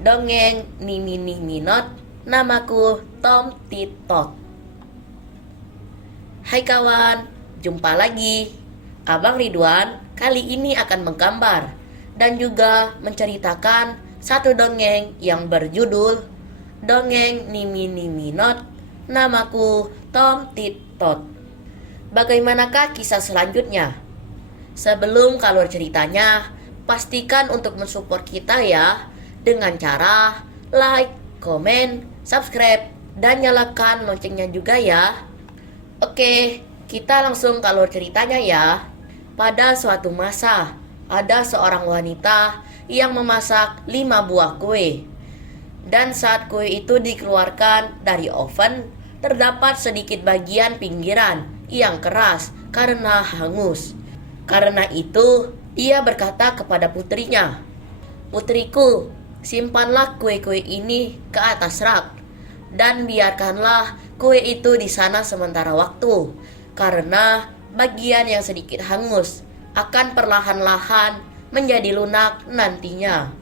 Dongeng Nini Minot, namaku Tom Titot. Hai kawan, jumpa lagi. Abang Ridwan kali ini akan menggambar dan juga menceritakan satu dongeng yang berjudul Dongeng Nini Minot, namaku Tom Titot. Bagaimanakah kisah selanjutnya? Sebelum kalur ceritanya, pastikan untuk mensupport kita ya, dengan cara like, komen, subscribe, dan nyalakan loncengnya juga ya. Oke, kita langsung kalur ceritanya ya. Pada suatu masa, ada seorang wanita yang memasak 5 buah kue. Dan saat kue itu dikeluarkan dari oven, terdapat sedikit bagian pinggiran yang keras karena hangus. Karena itu, ia berkata kepada putrinya, "Putriku, simpanlah kue-kue ini ke atas rak, dan biarkanlah kue itu di sana sementara waktu, karena bagian yang sedikit hangus akan perlahan-lahan menjadi lunak nantinya."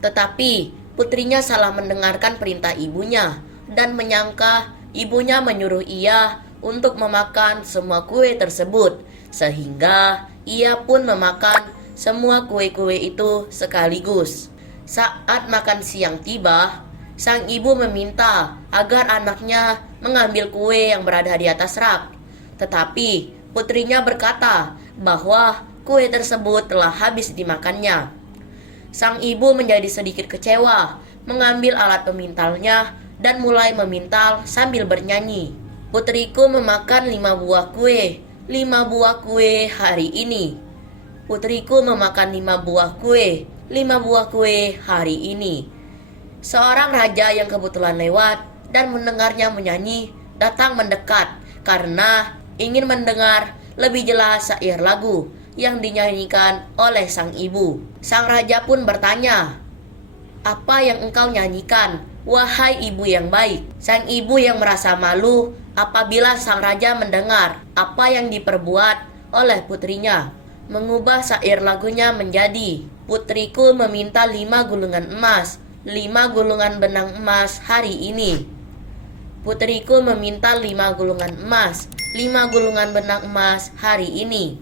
Tetapi putrinya salah mendengarkan perintah ibunya dan menyangka ibunya menyuruh ia untuk memakan semua kue tersebut, sehingga ia pun memakan semua kue-kue itu sekaligus. Saat makan siang tiba, sang ibu meminta agar anaknya mengambil kue yang berada di atas rak. Tetapi putrinya berkata bahwa kue tersebut telah habis dimakannya. Sang ibu menjadi sedikit kecewa, mengambil alat pemintalnya dan mulai memintal sambil bernyanyi. "Putriku memakan 5 buah kue, 5 buah kue hari ini. Putriku memakan 5 buah kue, 5 buah kue hari ini." Seorang raja yang kebetulan lewat dan mendengarnya menyanyi datang mendekat karena ingin mendengar lebih jelas syair lagu yang dinyanyikan oleh sang ibu. Sang raja pun bertanya, "Apa yang engkau nyanyikan, wahai ibu yang baik?" Sang ibu yang merasa malu apabila sang raja mendengar apa yang diperbuat oleh putrinya, mengubah syair lagunya menjadi, "Putriku meminta 5 gulungan emas, 5 gulungan benang emas hari ini. Putriku meminta 5 gulungan emas, 5 gulungan benang emas hari ini."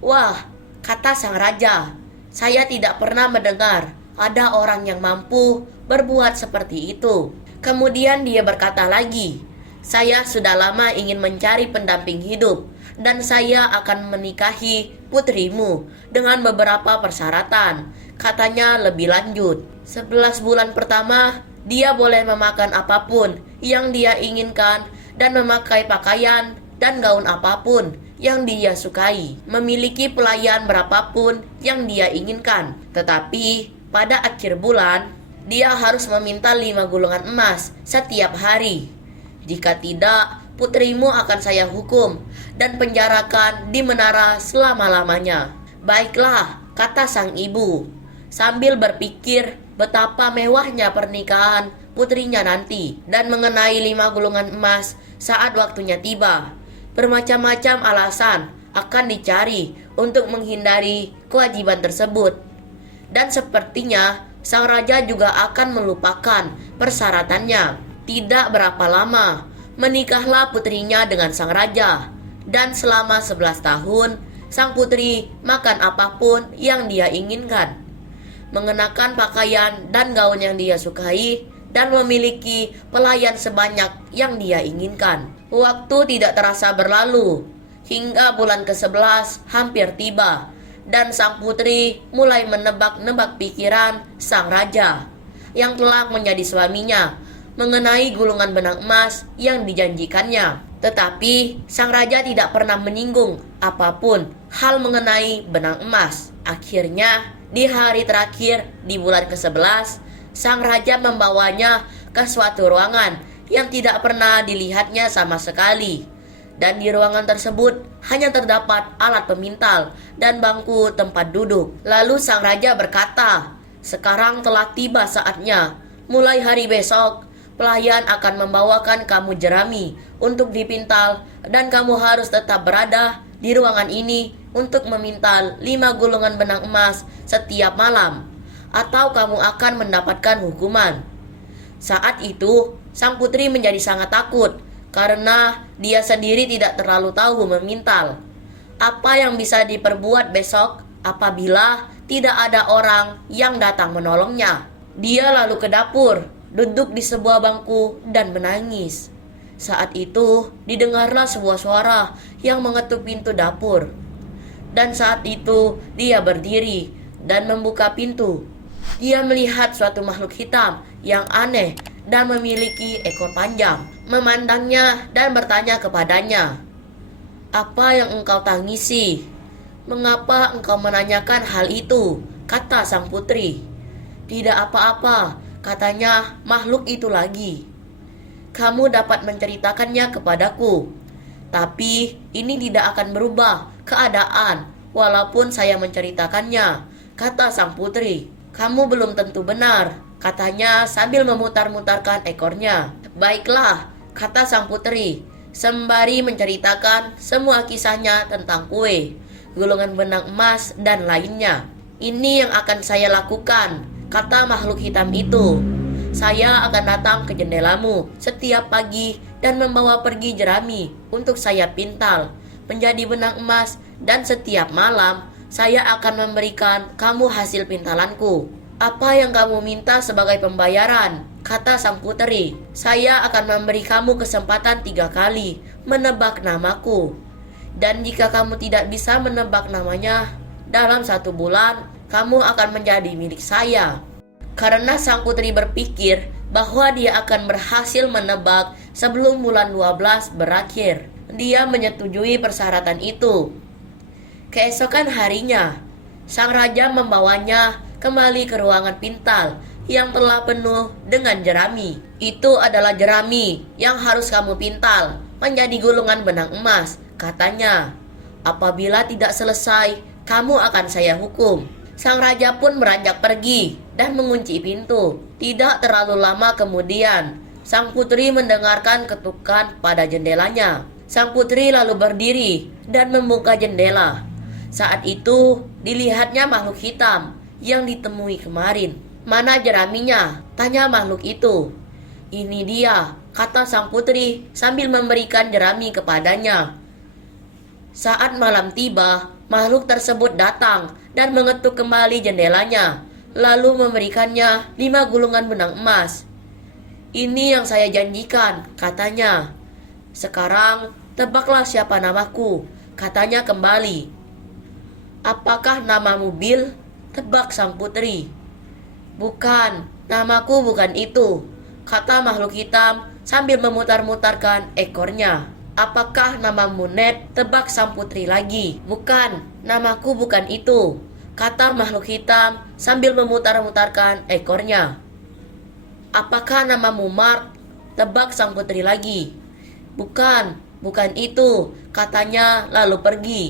"Wah," kata sang raja, "saya tidak pernah mendengar ada orang yang mampu berbuat seperti itu." Kemudian dia berkata lagi, "Saya sudah lama ingin mencari pendamping hidup, dan saya akan menikahi putrimu dengan beberapa persyaratan." Katanya lebih lanjut, 11 bulan pertama, dia boleh memakan apapun yang dia inginkan dan memakai pakaian dan gaun apapun yang dia sukai, memiliki pelayan berapapun yang dia inginkan. Tetapi pada akhir bulan, dia harus meminta 5 gulungan emas setiap hari. Jika tidak, putrimu akan saya hukum dan penjarakan di menara selama-lamanya." "Baiklah," kata sang ibu, sambil berpikir betapa mewahnya pernikahan putrinya nanti dan mengenai 5 gulungan emas saat waktunya tiba. Bermacam-macam alasan akan dicari untuk menghindari kewajiban tersebut. Dan sepertinya sang raja juga akan melupakan persyaratannya. Tidak berapa lama, menikahlah putrinya dengan sang raja. Dan selama 11 tahun, sang putri makan apapun yang dia inginkan, mengenakan pakaian dan gaun yang dia sukai, dan memiliki pelayan sebanyak yang dia inginkan. Waktu tidak terasa berlalu, hingga bulan ke-11 hampir tiba, dan sang putri mulai menebak-nebak pikiran sang raja yang telah menjadi suaminya mengenai gulungan benang emas yang dijanjikannya. Tetapi sang raja tidak pernah menyinggung apapun hal mengenai benang emas. Akhirnya di hari terakhir di bulan ke-11, sang raja membawanya ke suatu ruangan yang tidak pernah dilihatnya sama sekali. Dan di ruangan tersebut hanya terdapat alat pemintal dan bangku tempat duduk. Lalu sang raja berkata, "Sekarang telah tiba saatnya. Mulai hari besok, pelayan akan membawakan kamu jerami untuk dipintal, dan kamu harus tetap berada di ruangan ini untuk memintal 5 gulungan benang emas setiap malam. atau kamu akan mendapatkan hukuman." Saat itu, sang putri menjadi sangat takut karena dia sendiri tidak terlalu tahu memintal. Apa yang bisa diperbuat besok apabila tidak ada orang yang datang menolongnya? Dia lalu ke dapur, duduk di sebuah bangku dan menangis. Saat itu, didengarlah sebuah suara yang mengetuk pintu dapur. Dan saat itu, dia berdiri dan membuka pintu. Dia melihat suatu makhluk hitam yang aneh dan memiliki ekor panjang. Memandangnya dan bertanya kepadanya, "Apa yang engkau tangisi? Mengapa engkau menanyakan hal itu?" kata sang putri. "Tidak apa-apa," katanya makhluk itu lagi. "Kamu dapat menceritakannya kepadaku. Tapi ini tidak akan berubah keadaan walaupun saya menceritakannya," kata sang putri. "Kamu belum tentu benar," katanya sambil memutar-mutarkan ekornya. "Baiklah," kata sang putri, sembari menceritakan semua kisahnya tentang kue, gulungan benang emas, dan lainnya. "Ini yang akan saya lakukan," kata makhluk hitam itu. "Saya akan datang ke jendelamu setiap pagi dan membawa pergi jerami untuk saya pintal menjadi benang emas, dan setiap malam saya akan memberikan kamu hasil pintalanku. Apa yang kamu minta sebagai pembayaran?" kata sang putri. "Saya akan memberi kamu kesempatan 3 kali menebak namaku. Dan jika kamu tidak bisa menebak namanya dalam 1 bulan, kamu akan menjadi milik saya." Karena sang putri berpikir bahwa dia akan berhasil menebak sebelum bulan 12 berakhir, dia menyetujui persyaratan itu. Keesokan harinya, sang raja membawanya kembali ke ruangan pintal yang telah penuh dengan jerami. "Itu adalah jerami yang harus kamu pintal menjadi gulungan benang emas," katanya. "Apabila tidak selesai, kamu akan saya hukum." Sang raja pun beranjak pergi dan mengunci pintu. Tidak terlalu lama kemudian, sang putri mendengarkan ketukan pada jendelanya. Sang putri lalu berdiri dan membuka jendela. Saat itu, dilihatnya makhluk hitam yang ditemui kemarin. "Mana jeraminya?" tanya makhluk itu. "Ini dia," kata sang putri sambil memberikan jerami kepadanya. Saat malam tiba, makhluk tersebut datang dan mengetuk kembali jendelanya, lalu memberikannya 5 gulungan benang emas. "Ini yang saya janjikan," katanya. "Sekarang tebaklah siapa namaku," katanya kembali. "Apakah namamu Bill?" tebak sang putri. "Bukan, namaku bukan itu," kata makhluk hitam sambil memutar-mutarkan ekornya. "Apakah namamu Ned?" tebak sang putri lagi. "Bukan, namaku bukan itu," kata makhluk hitam sambil memutar-mutarkan ekornya. "Apakah namamu Mark?" tebak sang putri lagi. "Bukan, bukan itu," katanya lalu pergi.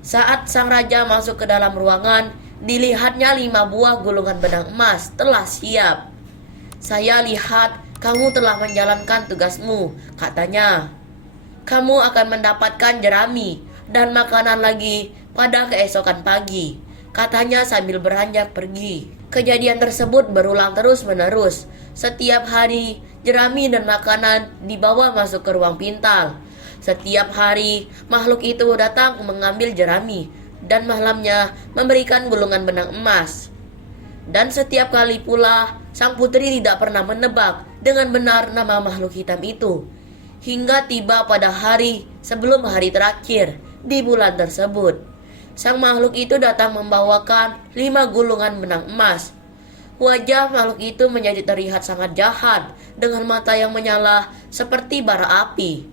Saat sang raja masuk ke dalam ruangan, dilihatnya 5 buah gulungan benang emas telah siap. "Saya lihat kamu telah menjalankan tugasmu," katanya. "Kamu akan mendapatkan jerami dan makanan lagi pada keesokan pagi," katanya sambil beranjak pergi. Kejadian tersebut berulang terus-menerus. Setiap hari, jerami dan makanan dibawa masuk ke ruang pintal. Setiap hari, makhluk itu datang mengambil jerami dan malamnya memberikan gulungan benang emas. Dan setiap kali pula, sang putri tidak pernah menebak dengan benar nama makhluk hitam itu. Hingga tiba pada hari sebelum hari terakhir di bulan tersebut, sang makhluk itu datang membawakan 5 gulungan benang emas. Wajah makhluk itu menjadi terlihat sangat jahat dengan mata yang menyala seperti bara api.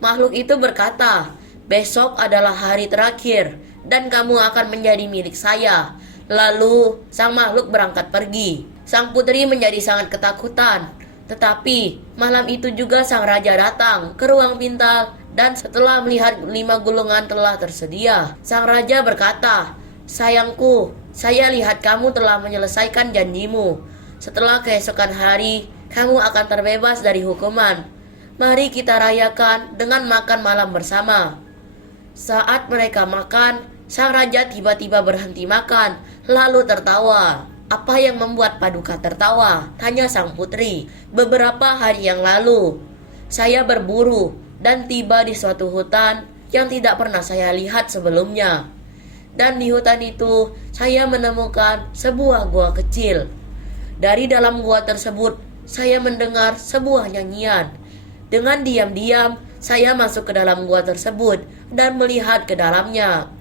Makhluk itu berkata, "Besok adalah hari terakhir dan kamu akan menjadi milik saya." Lalu sang makhluk berangkat pergi. Sang putri menjadi sangat ketakutan. Tetapi malam itu juga sang raja datang ke ruang pintal, dan setelah melihat 5 gulungan telah tersedia, sang raja berkata, "Sayangku, saya lihat kamu telah menyelesaikan janjimu. Setelah keesokan hari, kamu akan terbebas dari hukuman. Mari kita rayakan dengan makan malam bersama." Saat mereka makan, sang raja tiba-tiba berhenti makan, lalu tertawa. "Apa yang membuat Paduka tertawa?" tanya sang putri. "Beberapa hari yang lalu, saya berburu dan tiba di suatu hutan yang tidak pernah saya lihat sebelumnya. Dan di hutan itu, saya menemukan sebuah gua kecil. Dari dalam gua tersebut, saya mendengar sebuah nyanyian. Dengan diam-diam, saya masuk ke dalam gua tersebut dan melihat ke dalamnya.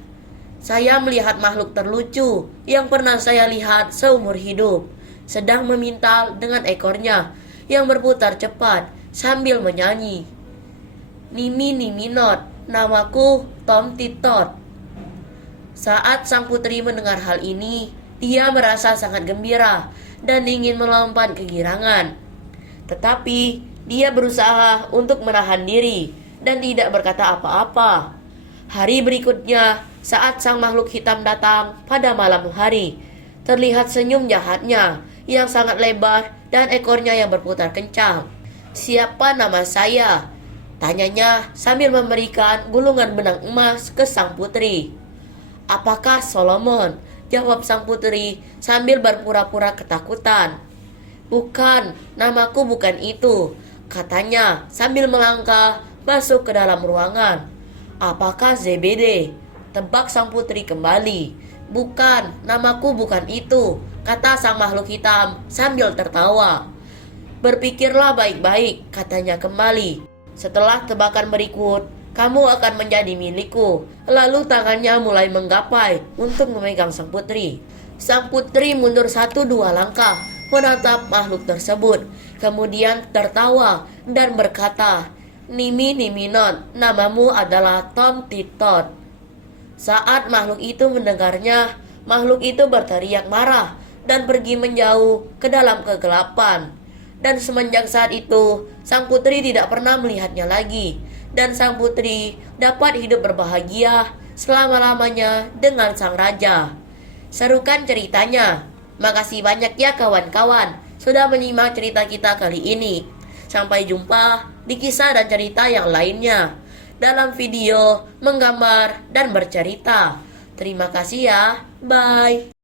Saya melihat makhluk terlucu yang pernah saya lihat seumur hidup, sedang memintal dengan ekornya yang berputar cepat sambil menyanyi. Nimi Nimi Not, namaku Tom Titot." Saat sang putri mendengar hal ini, dia merasa sangat gembira dan ingin melompat kegirangan. Tetapi dia berusaha untuk menahan diri dan tidak berkata apa-apa. Hari berikutnya, saat sang makhluk hitam datang pada malam hari, terlihat senyum jahatnya yang sangat lebar dan ekornya yang berputar kencang. "Siapa nama saya?" tanyanya sambil memberikan gulungan benang emas ke sang putri. "Apakah Solomon?" jawab sang putri sambil berpura-pura ketakutan. "Bukan, namaku bukan itu," katanya sambil melangkah masuk ke dalam ruangan. "Apakah ZBD?" tebak sang putri kembali. "Bukan, namaku bukan itu," kata sang makhluk hitam sambil tertawa. "Berpikirlah baik-baik," katanya kembali. "Setelah tebakan berikut, kamu akan menjadi milikku." Lalu tangannya mulai menggapai untuk memegang sang putri. Sang putri mundur 1-2 langkah menatap makhluk tersebut, kemudian tertawa dan berkata, "Nimi Nimi Not, namamu adalah Tom Titot." Saat makhluk itu mendengarnya, makhluk itu berteriak marah dan pergi menjauh ke dalam kegelapan. Dan semenjak saat itu, sang putri tidak pernah melihatnya lagi. Dan sang putri dapat hidup berbahagia selama-lamanya dengan sang raja. Serukan ceritanya. Makasih banyak ya kawan-kawan sudah menyimak cerita kita kali ini. Sampai jumpa di kisah dan cerita yang lainnya dalam video menggambar dan bercerita. Terima kasih ya. Bye.